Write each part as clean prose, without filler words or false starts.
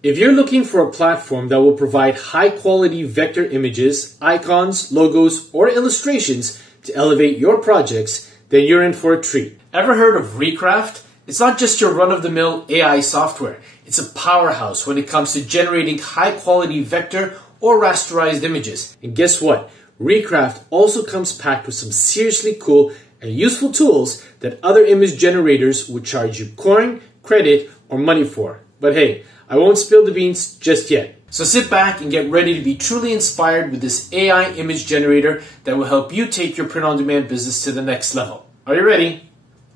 If you're looking for a platform that will provide high-quality vector images, icons, logos, or illustrations to elevate your projects, then you're in for a treat. Ever heard of Recraft? It's not just your run-of-the-mill AI software. It's a powerhouse when it comes to generating high-quality vector or rasterized images. And guess what? Recraft also comes packed with some seriously cool and useful tools that other image generators would charge you coin, credit, or money for. But hey, I won't spill the beans just yet. So sit back and get ready to be truly inspired with this AI image generator that will help you take your print-on-demand business to the next level. Are you ready?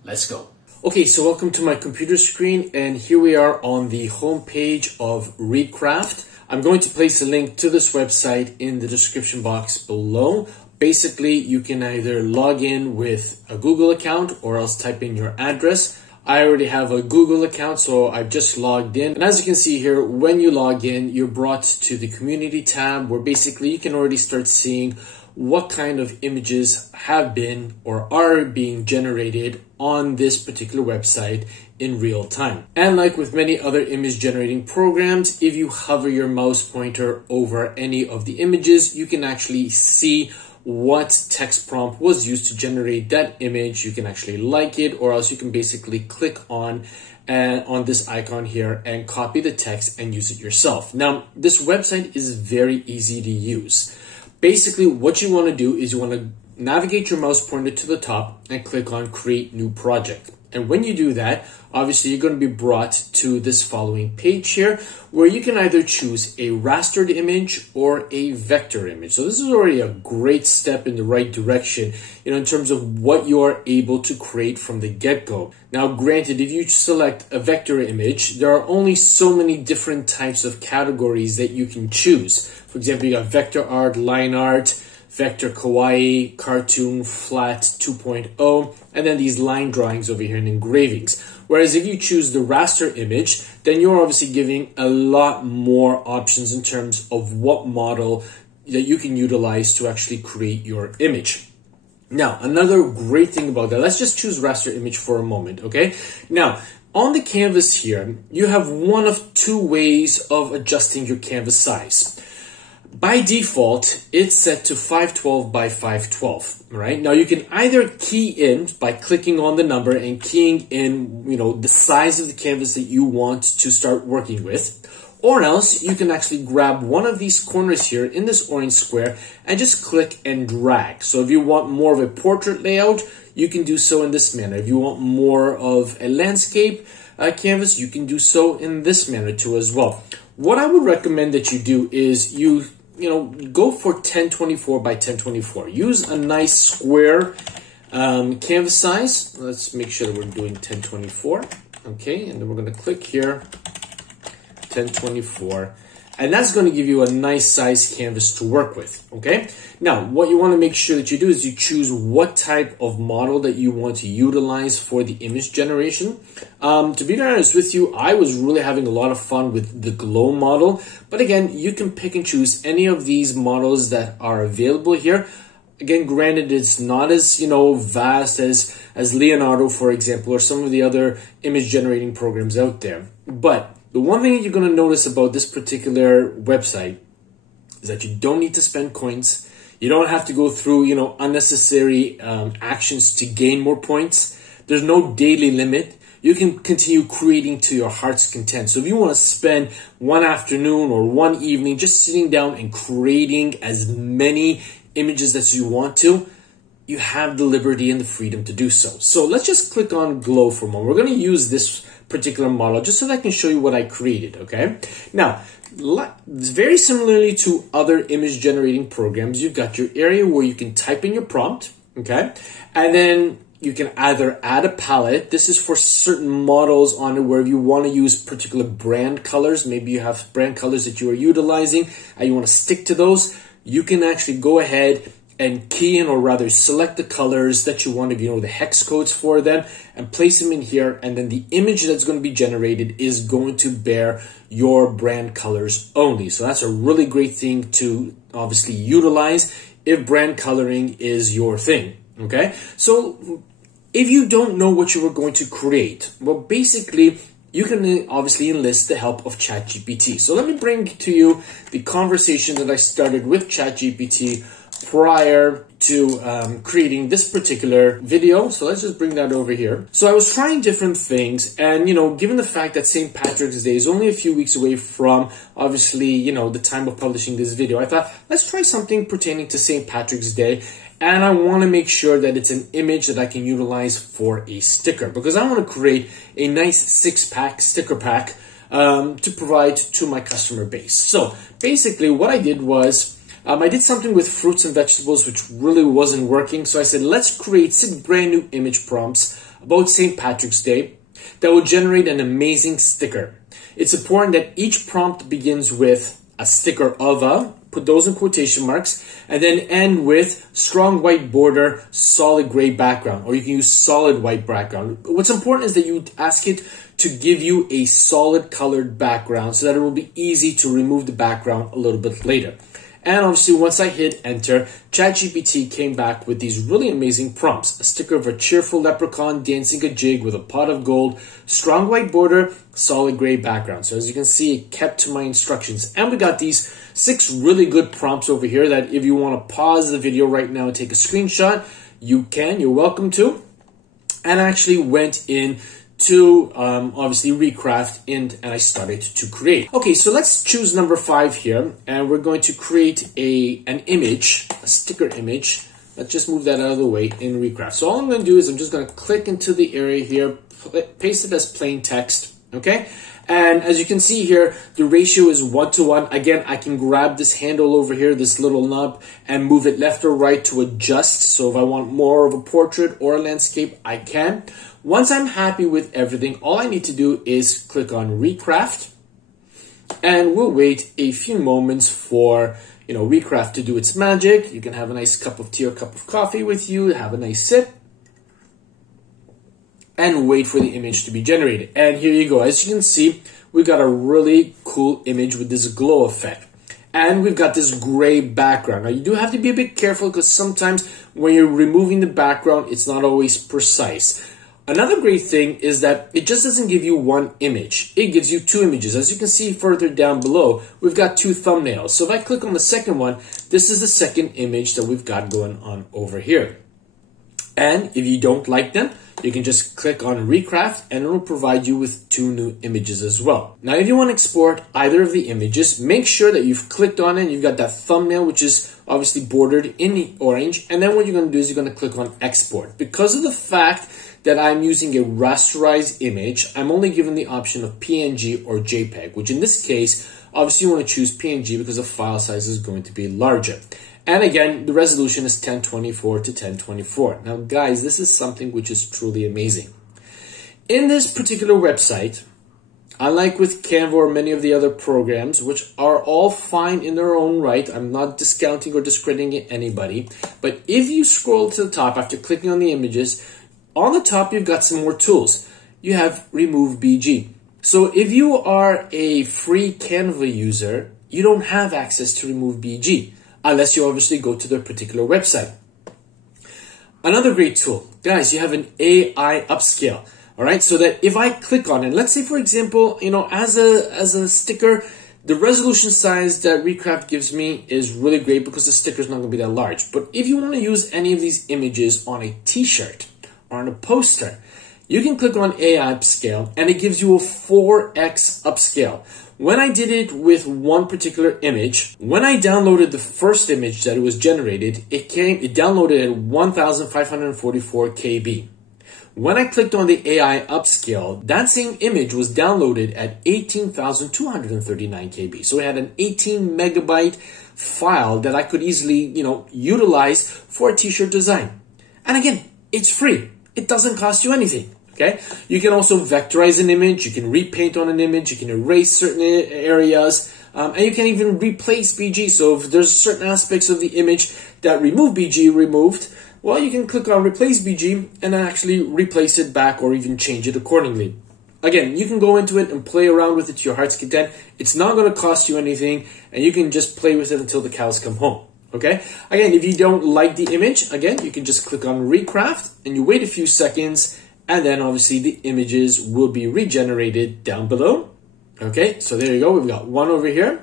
Let's go. Okay, so welcome to my computer screen, and here we are on the home page of Recraft. I'm going to place a link to this website in the description box below. Basically, you can either log in with a Google account or else type in your address. I already have a Google account, so I've just logged in. And as you can see here, when you log in, you're brought to the community tab where basically you can already start seeing what kind of images have been or are being generated on this particular website in real time. And like with many other image generating programs, if you hover your mouse pointer over any of the images, you can actually see what text prompt was used to generate that image. You can actually like it, or else you can basically click on this icon here and copy the text and use it yourself. Now, this website is very easy to use. Basically, what you want to do is you want to navigate your mouse pointer to the top and click on Create New Project. And when you do that, obviously you're going to be brought to this following page here where you can either choose a rastered image or a vector image. So this is already a great step in the right direction, in terms of what you are able to create from the get-go. Now, granted, if you select a vector image, there are only so many different types of categories that you can choose. For example, you got vector art, line art, vector kawaii, cartoon, flat 2.0, and then these line drawings over here and engravings. Whereas if you choose the raster image, then you're obviously giving a lot more options in terms of what model that you can utilize to actually create your image. Now, another great thing about that, let's just choose raster image for a moment, okay? Now, on the canvas here, you have one of two ways of adjusting your canvas size. By default, it's set to 512 by 512, right? Now you can either key in by clicking on the number and keying in, the size of the canvas that you want to start working with, or else you can actually grab one of these corners here in this orange square and just click and drag. So if you want more of a portrait layout, you can do so in this manner. If you want more of a landscape canvas, you can do so in this manner too as well. What I would recommend that you do is you go for 1024 by 1024. Use a nice square canvas size. Let's make sure that we're doing 1024. Okay, and then we're going to click here, 1024. And that's going to give you a nice size canvas to work with, okay? Now, what you want to make sure that you do is you choose what type of model that you want to utilize for the image generation. To be very honest with you, I was really having a lot of fun with the glow model. But again, you can pick and choose any of these models that are available here. Again, granted, it's not as, vast as Leonardo, for example, or some of the other image generating programs out there. But the one thing that you're going to notice about this particular website is that you don't need to spend coins. You don't have to go through, unnecessary actions to gain more points. There's no daily limit. You can continue creating to your heart's content. So if you want to spend one afternoon or one evening just sitting down and creating as many images as you want to, you have the liberty and the freedom to do so. So let's just click on Glow for a moment. We're going to use this particular model just so that I can show you what I created, okay? Now, very similarly to other image generating programs, you've got your area where you can type in your prompt, okay? And then you can either add a palette. This is for certain models on it where you want to use particular brand colors. Maybe you have brand colors that you are utilizing and you want to stick to those. You can actually go ahead and key in, or rather select the colors that you want, the hex codes for them, and place them in here. And then the image that's going to be generated is going to bear your brand colors only. So that's a really great thing to obviously utilize if brand coloring is your thing. Okay. So if you don't know what you were going to create, well, basically you can obviously enlist the help of ChatGPT. So let me bring to you the conversation that I started with ChatGPT prior to creating this particular video. So let's just bring that over here. So I was trying different things, and given the fact that St. Patrick's Day is only a few weeks away from obviously the time of publishing this video, I thought let's try something pertaining to St. Patrick's Day. And I want to make sure that it's an image that I can utilize for a sticker, because I want to create a nice 6-pack sticker pack to provide to my customer base. So basically what I did was I did something with fruits and vegetables which really wasn't working. So I said, let's create 6 brand new image prompts about St. Patrick's Day that will generate an amazing sticker. It's important that each prompt begins with a sticker of a, put those in quotation marks, and then end with strong white border, solid gray background, or you can use solid white background. What's important is that you ask it to give you a solid colored background so that it will be easy to remove the background a little bit later. And obviously once I hit enter, ChatGPT came back with these really amazing prompts. A sticker of a cheerful leprechaun dancing a jig with a pot of gold, strong white border, solid gray background. So as you can see, it kept to my instructions. And we got these 6 really good prompts over here that if you want to pause the video right now and take a screenshot, you can, you're welcome to. And I actually went in to obviously Recraft and I started to create. Okay, so let's choose number 5 here, and we're going to create an image, a sticker image. Let's just move that out of the way in Recraft. So all I'm going to do is I'm just going to click into the area here, paste it as plain text, okay? And as you can see here, the ratio is 1:1. Again, I can grab this handle over here, this little knob, and move it left or right to adjust. So if I want more of a portrait or a landscape, I can. Once I'm happy with everything, all I need to do is click on Recraft, and we'll wait a few moments for Recraft to do its magic. You can have a nice cup of tea or cup of coffee with you, have a nice sip, and wait for the image to be generated. And here you go. As you can see, we got a really cool image with this glow effect. And we've got this gray background. Now you do have to be a bit careful because sometimes when you're removing the background, it's not always precise. Another great thing is that it just doesn't give you one image. It gives you 2 images. As you can see further down below, we've got 2 thumbnails. So if I click on the second one, this is the second image that we've got going on over here. And if you don't like them, you can just click on Recraft and it will provide you with 2 new images as well. Now, if you want to export either of the images, make sure that you've clicked on it and you've got that thumbnail, which is obviously bordered in orange. And then what you're going to do is you're going to click on Export. Because of the fact that I'm using a rasterized image, I'm only given the option of PNG or JPEG, which in this case, obviously you want to choose PNG because the file size is going to be larger. And again, the resolution is 1024 to 1024. Now guys, this is something which is truly amazing. In this particular website, unlike with Canva or many of the other programs, which are all fine in their own right, I'm not discounting or discrediting anybody, but if you scroll to the top after clicking on the images, on the top you've got some more tools. You have Remove BG. So if you are a free Canva user, you don't have access to Remove BG. Unless you obviously go to their particular website. Another great tool, guys, you have an AI upscale. All right, so that if I click on it, let's say for example, as a sticker, the resolution size that Recraft gives me is really great because the sticker is not going to be that large. But if you want to use any of these images on a t-shirt or on a poster, you can click on AI upscale and it gives you a 4x upscale. When I did it with one particular image, when I downloaded the first image that it was generated, it downloaded at 1544 KB. When I clicked on the AI upscale, that same image was downloaded at 18,239 KB. So it had an 18 megabyte file that I could easily, utilize for a t-shirt design. And again, it's free. It doesn't cost you anything. Okay, you can also vectorize an image, you can repaint on an image, you can erase certain areas, and you can even replace BG. So if there's certain aspects of the image that remove BG removed, well, you can click on Replace BG and actually replace it back or even change it accordingly. Again, you can go into it and play around with it to your heart's content. It's not going to cost you anything, and you can just play with it until the cows come home. Okay, again, if you don't like the image, again, you can just click on Recraft and you wait a few seconds. and then obviously the images will be regenerated down below. Okay, so there you go. We've got one over here,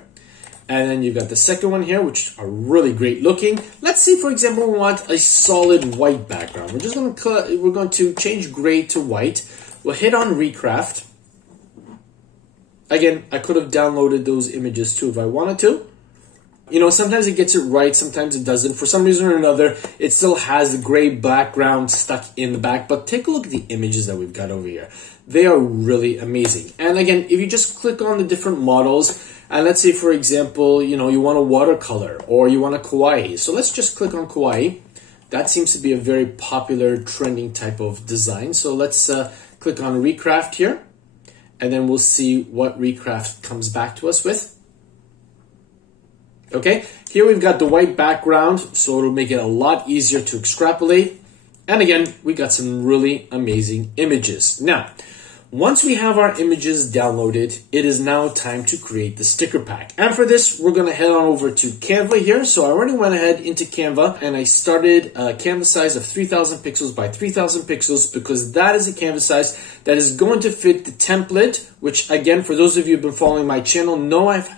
and then you've got the second one here, which are really great looking. Let's say, for example, we want a solid white background. We're going to change gray to white. We'll hit on Recraft. Again, I could have downloaded those images too if I wanted to. You know, sometimes it gets it right, sometimes it doesn't. For some reason or another, it still has the gray background stuck in the back. But take a look at the images that we've got over here. They are really amazing. And again, if you just click on the different models, and let's say, for example, you know, you want a watercolor or you want a kawaii. So let's just click on kawaii. That seems to be a very popular, trending type of design. So let's click on Recraft here, and then we'll see what Recraft comes back to us with. Okay, here we've got the white background, so it'll make it a lot easier to extrapolate. And again, we got some really amazing images. Now, once we have our images downloaded, it is now time to create the sticker pack. And for this, we're going to head on over to Canva here. So I already went ahead into Canva and I started a canvas size of 3000 pixels by 3000 pixels because that is a canvas size that is going to fit the template, which again, for those of you who've been following my channel, know I've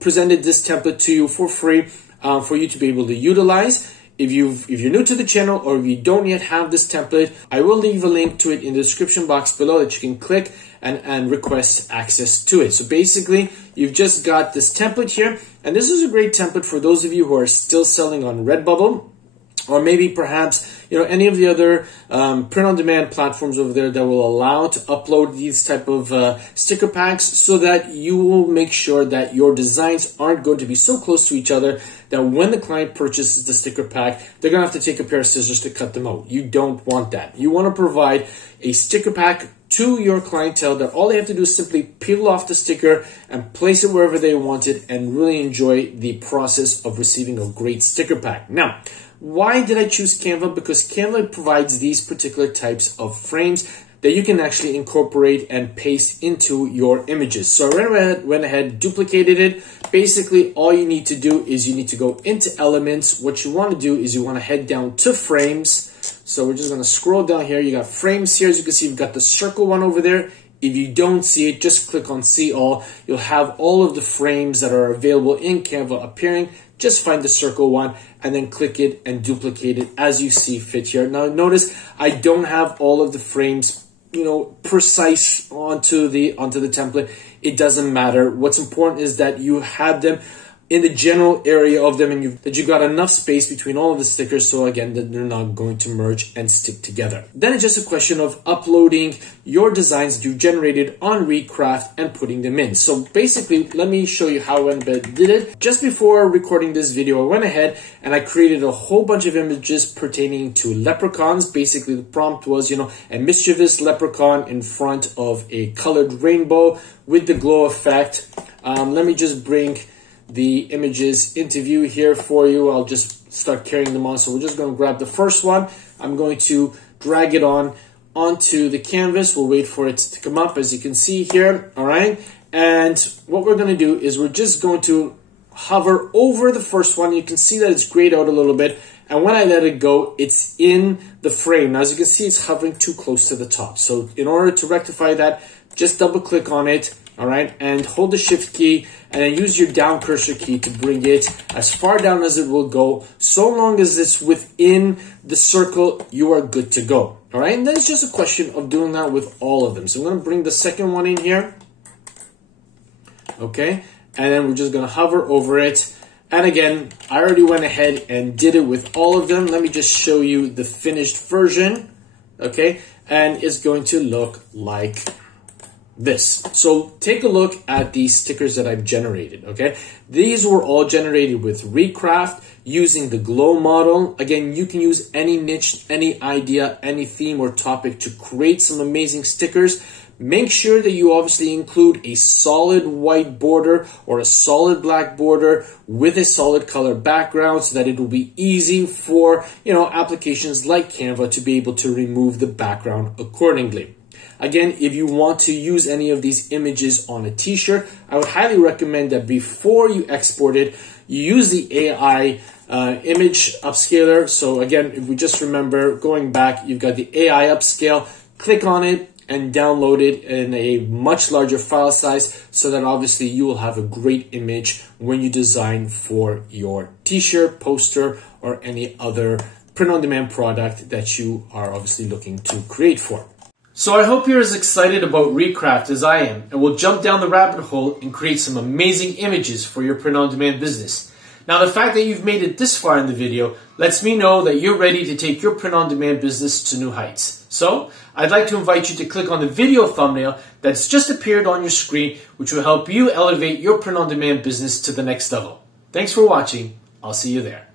presented this template to you for free for you to be able to utilize. If you're new to the channel or if you don't yet have this template, I will leave a link to it in the description box below that you can click and request access to it. So basically, you've just got this template here, and this is a great template for those of you who are still selling on Redbubble, or maybe perhaps any of the other print-on-demand platforms over there that will allow to upload these type of sticker packs, so that you will make sure that your designs aren't going to be so close to each other that when the client purchases the sticker pack, they're going to have to take a pair of scissors to cut them out. You don't want that. You want to provide a sticker pack to your clientele that all they have to do is simply peel off the sticker and place it wherever they want it and really enjoy the process of receiving a great sticker pack. Now, why did I choose Canva? Because Canva provides these particular types of frames that you can actually incorporate and paste into your images. So I went ahead, duplicated it. Basically, all you need to do is you need to go into Elements. What you want to do is you want to head down to Frames. So we're just going to scroll down here. You got Frames here. As you can see, you've got the circle one over there. If you don't see it, just click on See All. You'll have all of the frames that are available in Canva appearing. Just find the circle one and then click it and duplicate it as you see fit here. Now notice I don't have all of the frames, precise onto the template. It doesn't matter. What's important is that you have them in the general area of them, and that you got enough space between all of the stickers, so again that they're not going to merge and stick together. Then it's just a question of uploading your designs that you generated on Recraft and putting them in. So basically, let me show you how I went ahead and did it. Just before recording this video, I went ahead and I created a whole bunch of images pertaining to leprechauns. Basically, the prompt was, a mischievous leprechaun in front of a colored rainbow with the glow effect. Let me just bring the images into view here for you. I'll just start carrying them on. So we're just going to grab the first one. I'm going to drag it onto the canvas. We'll wait for it to come up, as you can see here. All right. And what we're going to do is we're just going to hover over the first one. You can see that it's grayed out a little bit. And when I let it go, it's in the frame. Now, as you can see, it's hovering too close to the top. So in order to rectify that, just double click on it. All right, and hold the Shift key and then use your down cursor key to bring it as far down as it will go. So long as it's within the circle, you are good to go. All right, and then it's just a question of doing that with all of them. So I'm going to bring the second one in here. Okay, and then we're just going to hover over it. And again, I already went ahead and did it with all of them. Let me just show you the finished version. Okay, and it's going to look like this. So take a look at these stickers that I've generated, okay? These were all generated with Recraft using the glow model. Again, you can use any niche, any idea, any theme or topic to create some amazing stickers. Make sure that you obviously include a solid white border or a solid black border with a solid color background so that it will be easy for, applications like Canva to be able to remove the background accordingly. Again, if you want to use any of these images on a t-shirt, I would highly recommend that before you export it, you use the AI image upscaler. So again, if we just remember going back, you've got the AI upscale. click on it and download it in a much larger file size so that obviously you will have a great image when you design for your t-shirt, poster, or any other print-on-demand product that you are obviously looking to create for. So I hope you're as excited about Recraft as I am, and we'll jump down the rabbit hole and create some amazing images for your print-on-demand business. Now, the fact that you've made it this far in the video lets me know that you're ready to take your print-on-demand business to new heights. So, I'd like to invite you to click on the video thumbnail that's just appeared on your screen, which will help you elevate your print-on-demand business to the next level. Thanks for watching. I'll see you there.